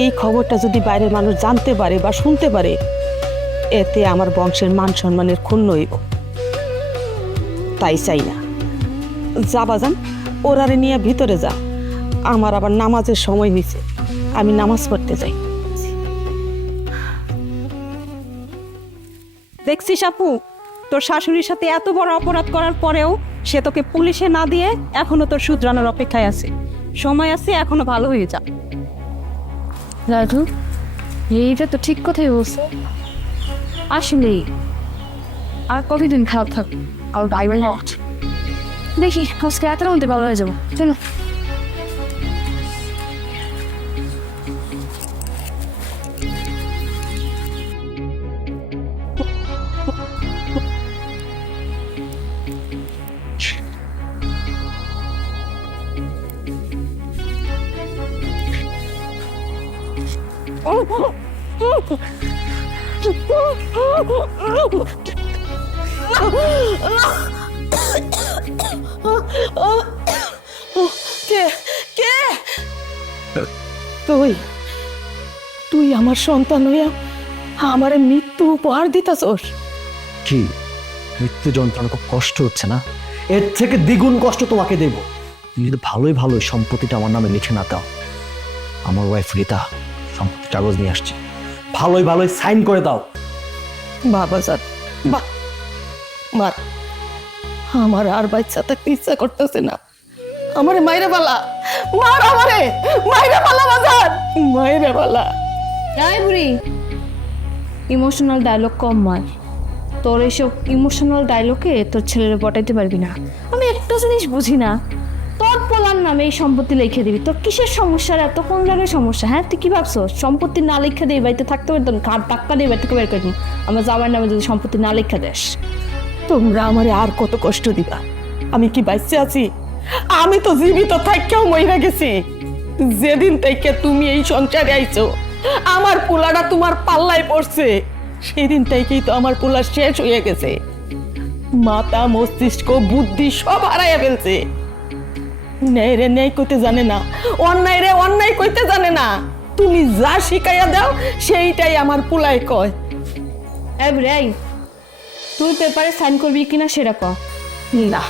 এই খবরটা যদি বাইরের মানুষ জানতে পারে বা শুনতে পারে, এতে আমার বংশের মান সম্মানের ক্ষুণ্ণ হইব। তাই চাই না। যা বাজান, ওরারে নিয়ে ভিতরে যা, আমার আবার নামাজের সময় হয়েছে, আমি নামাজ পড়তে যাই। দেখছিস আপু, তোর শাশুড়ির সাথে এত বড় অপরাধ করার পরেও সে তোকে পুলিশে না দিয়ে এখনো তোর শুধরানোর অপেক্ষায় আছে। সময় আছে, এখনো ভালো হয়ে যা। রাজু, এইটা তো ঠিক কথাই বলছে। আসলেই আর কতদিন খারাপ থাক, আর ড্রাইভার দেখি আজকে রাতের মধ্যে ভালো হয়ে যাবো। চলো। কে কে তুই? তুই আমার সন্তান হইয়া আমারে মৃত্যু উপহার দিতাছস? কি মৃত্যু যন্ত্রণা খুব কষ্ট হচ্ছে না? এর থেকে দ্বিগুণ কষ্ট তোমাকে দেব। তুমি যদি ভালোই সম্পত্তিটা আমার নামে লিখে না দাও, আমার ওয়াইফ রিতা সম্পত্তির কাগজ নিয়ে আসছে, ভালোই সাইন করে দাও। বাবা জান, বা মার, আমার আর বাচ্চা থাকতে ইচ্ছা করতেছে না। আমারে মাইরে পালা, মার, আমারে মাইরে পালা বাজার, মাইরে পালা। এই বুড়ি, ইমোশনাল ডায়লগ কম মার। তোর এইসব ইমোশনাল ডায়লগে তোর ছেলেরে পটাইতে পারবি না। আমি একটা জিনিস বুঝি না, তোর পোলার নামে এই সম্পত্তি লিখে দিবি? তোর কিসের সমস্যা? এত কোন জায়গায় সমস্যা? হ্যাঁ, তুই কি ভাবছো সম্পত্তি না লিখে দিই বাড়িতে থাকতে পারতো? ঘাট টাক্কা দিয়ে বাড়ি থেকে বের করে দিই। আমার জামার নামে যদি সম্পত্তি না লিখে দেস। তোমরা আমারে আর কত কষ্ট দিবা? আমি কি বাইচে আছি? আমি তো জীবিত থাইকেও মইরা গেছি। যেদিন থেকে তুমি এই সংসারে আইছো, আমার পোলাটা তোমার পাল্লায় পড়ছে, সেদিন থেকেই তো আমার পোলা শেষ হয়ে গেছে। মাথা, মস্তিষ্ক, বুদ্ধি সব হারাইয়া ফেলছে। ন্যায় রে ন্যায় কইতে জানে না, অন্যায় রে অন্যায় কইতে জানে না। তুমি যা শিখাইয়া দাও সেইটাই আমার পোলায় কয়। এই বুড়ি, এই, তুই পেপারে সাইন করবি কিনা সেটা ক। না,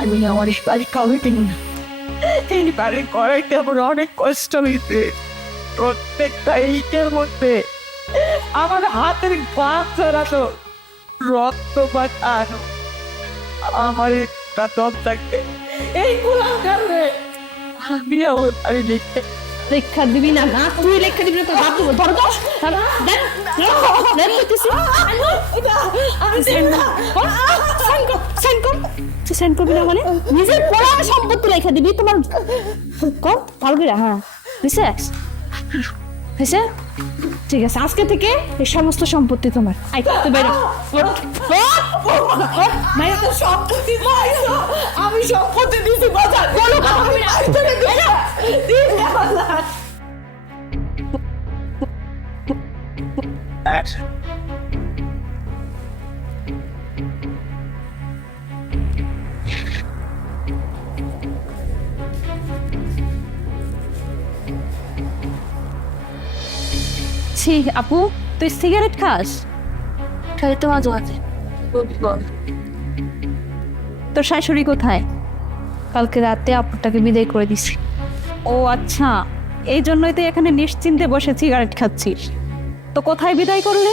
আমি আমার এই বাড়ি কাউকে কিনি না। এই বাড়ি করাইতে আমার অনেক কষ্ট হয়েছে। প্রত্যেকটা ইটের মধ্যে আমার হাতের ঘাম ছড়ানো, রক্ত পাঠানো। আমার একটা দম থাকতে এই গোলাম কারণে আমি আমার বাড়ি লিখতে লেখা দিবি না? না তুই লেখা দিবি না, তোর বাপ দেবো। ধরো তো, ধরো, দেন, দেন করতেছি। সাইন কর। তুই সাইন করবি না মানে? নিজের পড়া সম্পত্তি লেখা দিবি তোমার। কর ভালো করে। হ্যাঁ দিছে হয়েছে, ঠিক আছে। আজকে থেকে এই সমস্ত সম্পত্তি তোমার। আই তুই বাইরে আমি সম্পত্তি দিছি বাজার কোনো কথা হবে না। ছি আপু, তুই সিগারেট খাস? খাই তো মাঝে মাঝে। তোর শাশুড়ি কোথায়? কালকে রাতে আপুটাকে বিদায় করে দিছি। ও আচ্ছা, এই জন্যই তো এখানে নিশ্চিন্তে বসে সিগারেট খাচ্ছিস। তো কোথায় বিদায় করলে?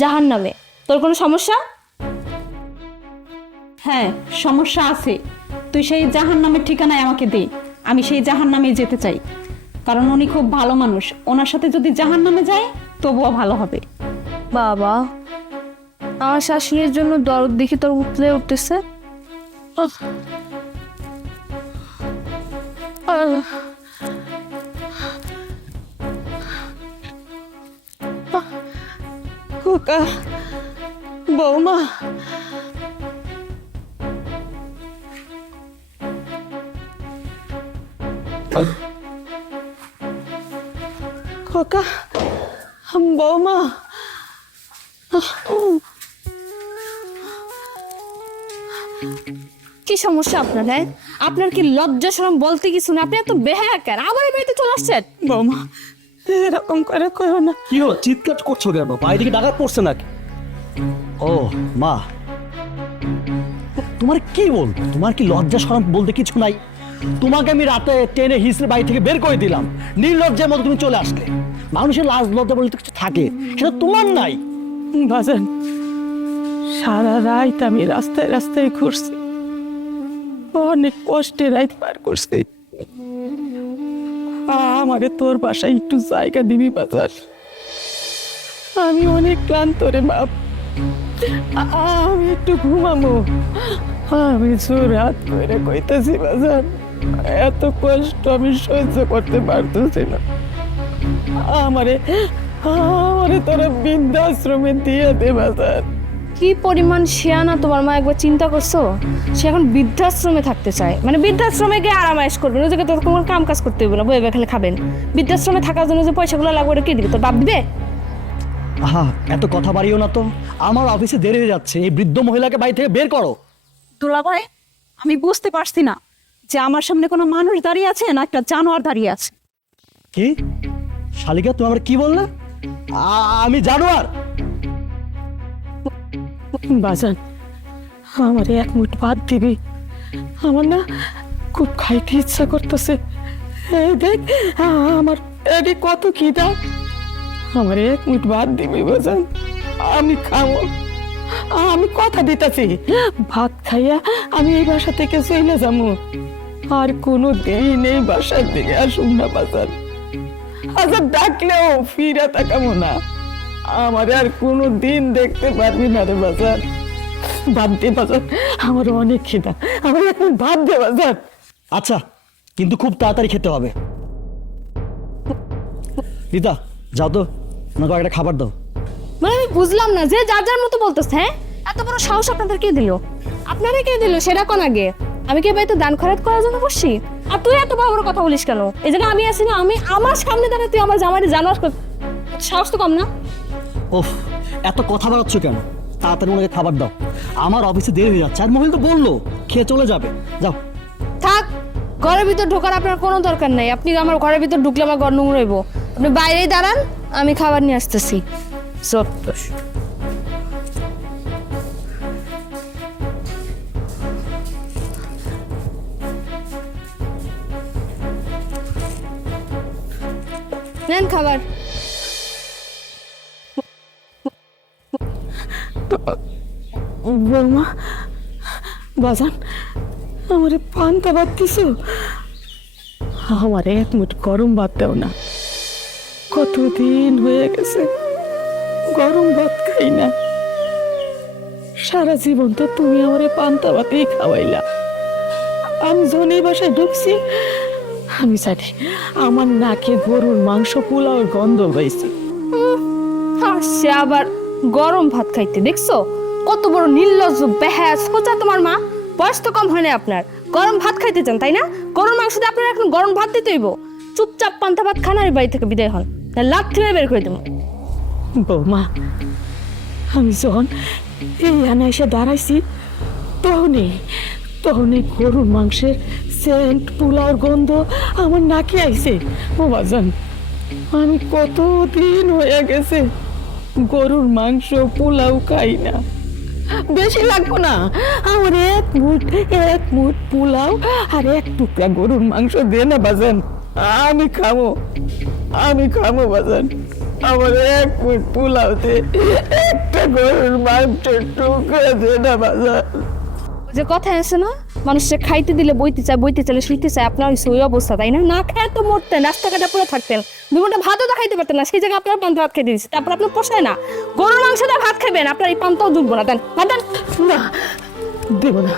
জাহান্নামে। তোর কোনো সমস্যা? হ্যাঁ সমস্যা আছে। তুই সেই জাহান্নামের ঠিকানায় আমাকে দে, আমি সেই জাহান্নামে যেতে চাই। কারণ উনি খুব ভালো মানুষ, ওনার সাথে যদি জাহান্নামে যায় তবুও ভালো হবে। বাবা, আমার শাশুড়ির জন্য দরদ দেখি তোর উঠলে উঠতেছে। খোকা, বৌমা, খোকা, বৌমা, কি সমস্যা আপনার? হ্যাঁ, আপনার কি লজ্জা শরম বলতে কিছু না? আপনি এত বেহায়া কেন? আবার এই বাড়িতে চলে আসছেন? বৌমা, এরকম করে কইও না। কি হলো, চিৎকার করছো কেন? বাইরে থেকে ডাকাত পড়ছে নাকি? ও মা, তোমার কি বল? তোমার কি লজ্জা শরম বলতে কিছু নাই? তোমাকে আমি রাতে টেনে হিসেবে বাড়ি থেকে বের করে দিলাম, নির্লজ্জার মতো তুমি চলে আসলে। মানুষের লাজ লজ্জা বলতে কিছু থাকে, সেটা তোমার নাই। বাজান, সারা রাত আমি রাস্তায় রাস্তায় ঘুরছি, অনেক কষ্টে রাত পার করছি। আমারে তোর বাসায় একটু জায়গা দিবি বাজার? আমি অনেক ক্লান্ত রে বাপ, আমি একটু ঘুমামো। আমি জোর হাত করে কইতেছি বাজার, এত কষ্ট আমি সহ্য করতে পারতেছি না। আমারে আমারে তোরা বৃদ্ধাশ্রমে দিয়ে দে বাজার। কি পরিমাণ শিয়ানা তোমার মা, একবার চিন্তা করছো? সে এখন বৃদ্ধাশ্রমে থাকতে চায়, মানে বৃদ্ধাশ্রমে গিয়ে আরামায়েশ করবেন, ওই জায়গায় তোর কোনো কাম কাজ করতে হবে না, বই খালি খাবেন। বৃদ্ধাশ্রমে থাকার জন্য যে পয়সাগুলো লাগবে ওটা কে দিবে? তোর বাপ দিবে? হ্যাঁ, এত কথা বাড়িও না তো। আমার অফিসে দেরি হয়ে যাচ্ছে, এই বৃদ্ধ মহিলাকে বাড়ি থেকে বের করো। দুলাভাই, আমি বুঝতে পারছি না যে আমার সামনে কোনো মানুষ দাঁড়িয়ে আছে না একটা জানোয়ার দাঁড়িয়ে আছে। কি শালিকা, তুমি আমার কি বললে? আমি জানোয়ার? বাজান, আমার এক মুঠ ভাত দিবি? আমার না খুব খাইতে ইচ্ছা করতেছে। এই দেখ, আমার পেটে কত খিদা। আমার এক মুঠ ভাত দিবি বাজান? আমি খাবো, আমি কথা দিতেছি। ভাত খাইয়া আমি এই বাসা থেকে চলে যাবো, আর কোনো দিন এই বাসার দিকে আসুন না বাজান। আচ্ছা, ডাকলেও ফিরে তাকাবো না। আমার আর কোনো দিন দেখতে পারবি না রে বাজার। ভাত দে বাজার, আমার অনেক খিদা, আমার এখন ভাত দে বাজার। আচ্ছা, কিন্তু খুব তাড়াতাড়ি খেতে হবে। রীতা, যাও তো, ওনাকে একটা খাবার দাও। মানে আমি বুঝলাম না, যে যার যার মতো বলতেছে। হ্যাঁ, এত বড় সাহস আপনাদের কে দিল? আপনারা কে দিল সেটা কোন আগে? আমি কি বাড়িতে দান খরচ করার জন্য বসছি? আর তুই এত বড় বড় কথা বলিস কেন? এই জায়গায় আমি আছি না, আমি আমার সামনে দাঁড়িয়ে তুই আমার জামাইরে জানোয়ার সাহস তো কম না? ওহ, এত কথা বাড়াচ্ছ কেন? তাড়াতাড়ি ওনাকে খাবার দাও, আমার অফিসে দেরি হয়ে যাচ্ছে। আর মহিলা তো বললো খেয়ে চলে যাবে, যাও। থাক, ঘরের ভিতর ঢোকার আপনার কোনো দরকার নাই। আপনি আমার ঘরের ভিতর ঢুকলে আমার ঘর নোংরা হইব। আপনি বাইরেই দাঁড়ান, আমি খাবার নিয়ে আসতেছি। নেন খাবার। বৌমা, বাজান, আমারে পান্তা ভাত দিছো? আমার এক মুঠ গরম ভাত দাও না, কতদিন হয়ে গেছে গরম ভাত খাই না। সারা জীবন তো তুমি আমারে পান্তা ভাতেই খাওয়াইলা। আমি যখন এই বাসায় ঢুকছি আমি জানি আমার নাকে গরুর মাংস পোলাওয়ের গন্ধ পাইছি। সে আবার গরম ভাত খাইতে, দেখছো কত বড় নির্লজ্জ বেহায়া সোজা তোমার মা। বয়স তো কম হয় না আপনার, গরম ভাত খাইতে চান তাই না? গরুর মাংস দিয়ে আপনার এখন গরম ভাত দিতে হইব। চুপচাপ পান্তা ভাত খান আর এই বাড়ি থেকে বিদায় হন, লাথি মেরে বের করে দেবো। বৌমা, আমি যখন এই আনে এসে দাঁড়াইছি তখনই গরুর মাংসের সেন্ট পোলাওর গন্ধ আমার নাকে আইছে। ও বাজান, আমি কতদিন হয়ে গেছে গরুর মাংস পোলাও খাই না। বেশি লাগবো না, আমার এক মুঠ পোলাও আর এক টুকরা গরুর মাংস দে না বাজান, আমি খামো বাজান। আমার এক মুঠ পোলাও দে, একটা গরুর মাংস টুকরা দে না বাজান। যে কথা আছে না, মানুষকে খাইতে দিলে বইতে চাইলে শুইতে চায়, আপনার ওই অবস্থা তাই না? না খেয়ে তো মরতেন, রাস্তাঘাটে পড়ে থাকতেন, দুপুরটা ভাতও তো খাইতে পারতেন না, সেই জায়গায় আপনার পান্তা ভাত খেতে দিচ্ছে। তারপর আপনার পোষায় না, গরুর মাংস দিয়ে ভাত খাবেন, আপনার এই পান্তাও জুটবো না। দেন ভাত দেন। না দেব না,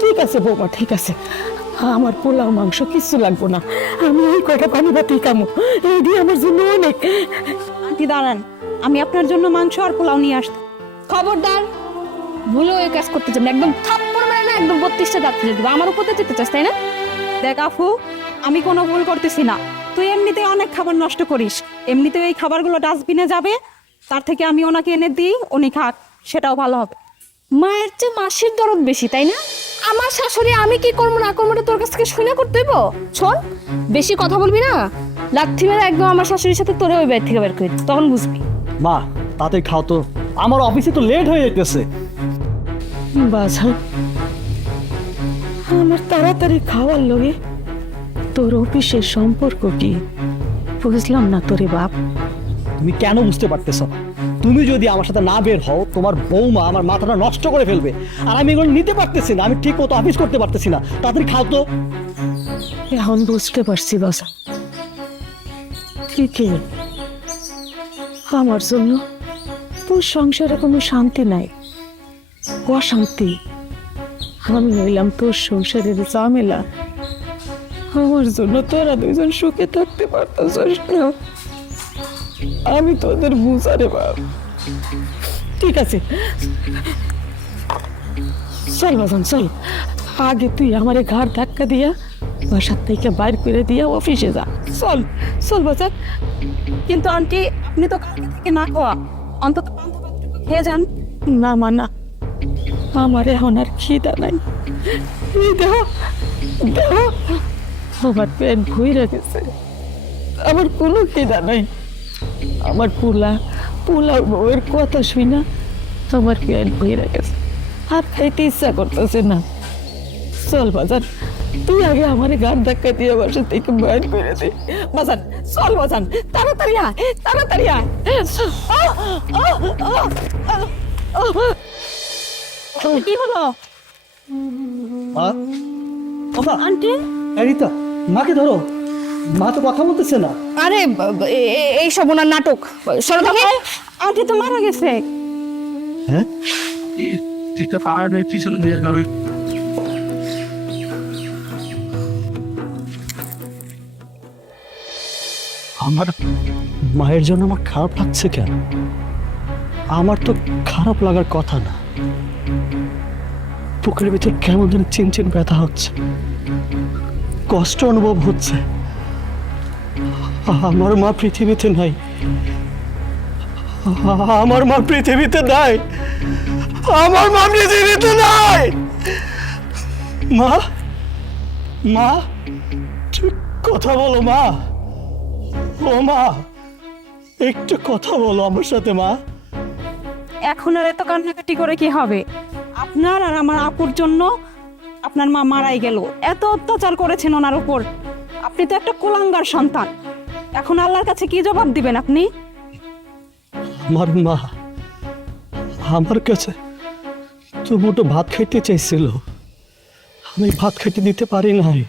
ঠিক আছে বৌমা, ঠিক আছে, আমার পোলাও মাংস কিচ্ছু লাগবো না, আমি ওই কয়টা পানি ভাতেই খামো, এই দিয়ে আমার জন্য অনেক। আন্টি দাঁড়ান, আমি আপনার জন্য মাংস আর পোলাও নিয়ে আসতাম। খবরদার, ভুলেও এই কাজ করতে চান না, একদম থাপ্পড় মেরে না, একদম 32টা দাঁত ফেলে দেবো। আমার উপর যেতে চাস তাই না? দেখ আফু, আমি কোনো ভুল করতেছি না, তুই এমনিতেই অনেক খাবার নষ্ট করিস, এমনিতেও এই খাবারগুলো ডাস্টবিনে যাবে, তার থেকে আমি ওনাকে এনে দিই, উনি খাক, সেটাও ভালো হবে। মায়ের চেয়ে মাসির দরদ বেশি তাই না? আমার শাশুড়ি আমি কি করবো না করবো তোর কাছ থেকে শুনে করতে হইব? শোন, বেশি কথা বলবি না, লাথি মেরে একদম আমার শাশুড়ির সাথে তোরে ওই বাড়ি থেকে বের করে দিই, তখন বুঝবি। মা তাতে খাও তো, আমার অফিসে তো লেট হয়ে যেতেছে। বাজান, আমার তাড়াতাড়ি খাওয়ার লগে তোর অফিসের সম্পর্ক কি বুঝলাম না তোরে বাপ। তুমি কেন বুঝতে পারতেছ? তুমি যদি আমার সাথে না বের হও, তোমার বৌমা আমার মাথাটা নষ্ট করে ফেলবে, আর আমি এগুলো নিতে পারতেছি না, আমি ঠিক মতো অফিস করতে পারতেছি না। তাড়াতাড়ি খাও তো। এখন বুঝতে পারছি বাজান, ঠিকই আমার জন্য তোর সংসারে কোনো শান্তি নাই, অশান্তি। আমি হইলাম তোর সংসারের ঝামেলা, আমার জন্য তোরা দুজন সুখে থাকতে পারতাস না, আমি তোদের বুঝারে বাপ। ঠিক আছে, চল বাজান চল, আগে তুই আমারে ঘাড় ধাক্কা দিয়া বাসার থেকে বাইর করে দিয়া অফিসে যা। চল চল বাজান। কিন্তু আন্টি, আপনি তো কালকে থেকে না খাওয়া, অন্তত পান্তা ভাতটুকু খেয়ে যান। না মা না, আমার এখন আর খিদা নাই, এই দেখো দেখো আমার পেট ভইরা গেছে, আমার কোনো খিদা নাই। আমার পোলাও বউয়ের কথা শুই না আমার পেট ভইরা গেছে, আর খাইতে ইচ্ছা করতেছে না। চল বাজান, তুই আগে আমার গাড় ধাক্কা দিয়ে বাসা থেকে বাইর করে দে। বাজান চল বাজান, তাড়াতাড়ি আয়, তাড়াতাড়ি আয়। কি হলো মা, বাবা, আন্টি? রিতা, মাকে ধরো, মা তো কথা বলতেছে না। আরে এই সব ওনার নাটক, সরো থেকে। আন্টি তো মারা গেছে। হ্যাঁ, আমার মায়ের জন্য আমার খারাপ লাগছে কেন? আমার তো খারাপ লাগার কথা না, বুকের ভিতর কেমন যেন চিনচিন ব্যথা হচ্ছে, কষ্ট অনুভব হচ্ছে। আমার মা পৃথিবীতে নাই, আমার মা পৃথিবীতে নাই, আমার মা পৃথিবীতে নাই। মা, মা, ঠিক কথা বলো মা, ও মা, একটু কথা বলো আমার সাথে মা। এখন আর এত কান্নাকাটি করে কি হবে? আপনার আর আমার আপুর জন্য আপনার মা মারাই গেল, এত অত্যাচার করেছেন ওনার উপর, আপনি তো একটা কুলাঙ্গার সন্তান, এখন আল্লাহর কাছে কি জবাব দিবেন আপনি? আমার মা আমার কাছে তো মুঠো ভাত খাইতে চাইছিল, আমি ভাত খাইতে দিতে পারি নাই,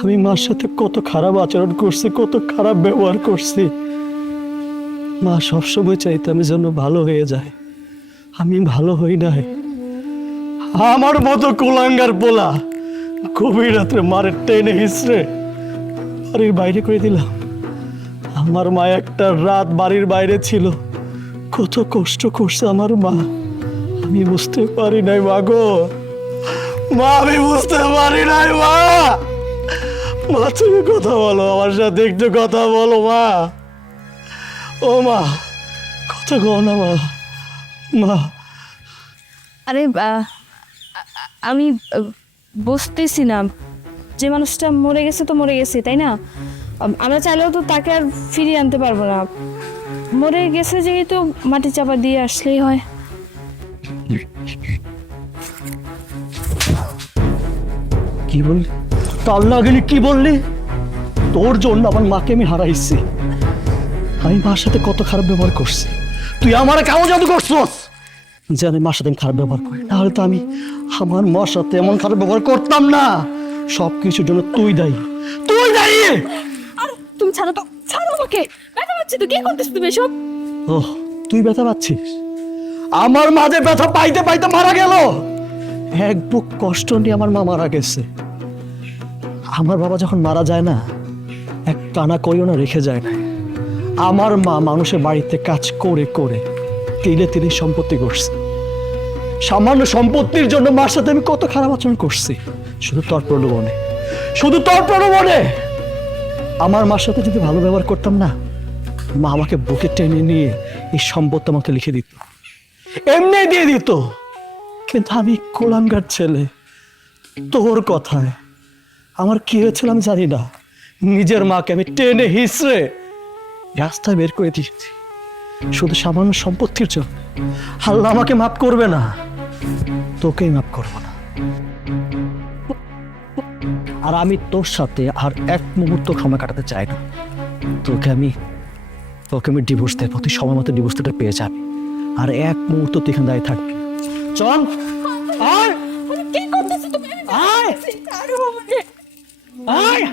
আমি মার সাথে কত খারাপ আচরণ করছি, কত খারাপ ব্যবহার করছি। মা সবসময় চাইতে আমি যেন ভালো হয়ে যায়, আমি ভালো হই নাই। আমার মতো কুলাঙ্গার পোলা গভীর রাত্রে মারের টেনে হিসড়ে বাড়ির বাইরে করে দিলাম। আমার মা একটা রাত বাড়ির বাইরে ছিল, কত কষ্ট করছে আমার মা। আমি বুঝতে পারি নাই মা গো, মা আমি বুঝতে পারি নাই মা। মা তুমি কথা বলো, আমার সাথে একটু কথা বলো মা। ও মা, কথা কও না মা। মা আরে আমি বুঝতেছি না, যে মানুষটা মরে গেছে তো মরে গেছে, তাই না? আমরা চাইলেও তো তাকে আর ফিরিয়ে আনতে পারবো না। মরে গেছে যেহেতু মাটি চাপা দিয়ে আসলেই হয়। কি বললি? তার লাগেনি কি বললি? তোর জন্য আমার মাকে আমি হারাইছি। আমি মার সাথে কত খারাপ ব্যবহার করছি, তুই আমার কেমন জাদু করছস যে আমি মার সাথে খারাপ ব্যবহার করি? তাহলে তো আমি আমার মার সাথে এমন খারাপ ব্যবহার করতাম না। সব কিছুর জন্য তুই দায়ী, তুই দায়ী। আর তুমি ছাড়ো তো, ছাড়ো আমাকে, ব্যথা পাচ্ছি তো। কি করতেছ তুমি এসব? ও তুই ব্যথা পাচ্ছিস? আমার মাঝে ব্যথা পাইতে পাইতে মারা গেল। এক বুক কষ্ট নিয়ে আমার মা মারা গেছে। আমার বাবা যখন মারা যায় না, এক টানা কইও না রেখে যায় না। আমার মা মানুষের বাড়িতে কাজ করে করে তিলে তিলে সম্পত্তি করছে। সামান্য সম্পত্তির জন্য মার সাথে আমি কত খারাপ আচরণ করছি, শুধু তোর প্রলোভনে, শুধু তোর প্রলোভনে। আমার মার সাথে যদি ভালো ব্যবহার করতাম না, মা আমাকে বুকে টেনে নিয়ে এই সম্পত্তি আমাকে লিখে দিত, এমনি দিয়ে দিত। কিন্তু আমি কোলাঙ্গার ছেলে, তোর কথায় আমার কি হয়েছিল আমি জানি না, নিজের মাকে আমি টেনে হিসড়ে রাস্তায় বের করে দিয়েছি শুধু সামান্য সম্পত্তির জন্য। আল্লাহ আমাকে মাফ করবে না, তোকেই মাফ করবো না। আর আমি তোর সাথে আর এক মুহূর্ত সময় কাটাতে চাই না। তোকে আমি ডিভোর্স দেবো, তুই সময় মতো ডিভোর্সটা পেয়ে যাবি। আর এক মুহূর্ত তুই এখানে দাঁড়িয়ে থাকবি। চল আয়, কি করতেছ তুমি? আয়, ছাড়ো আমাকে। আয়।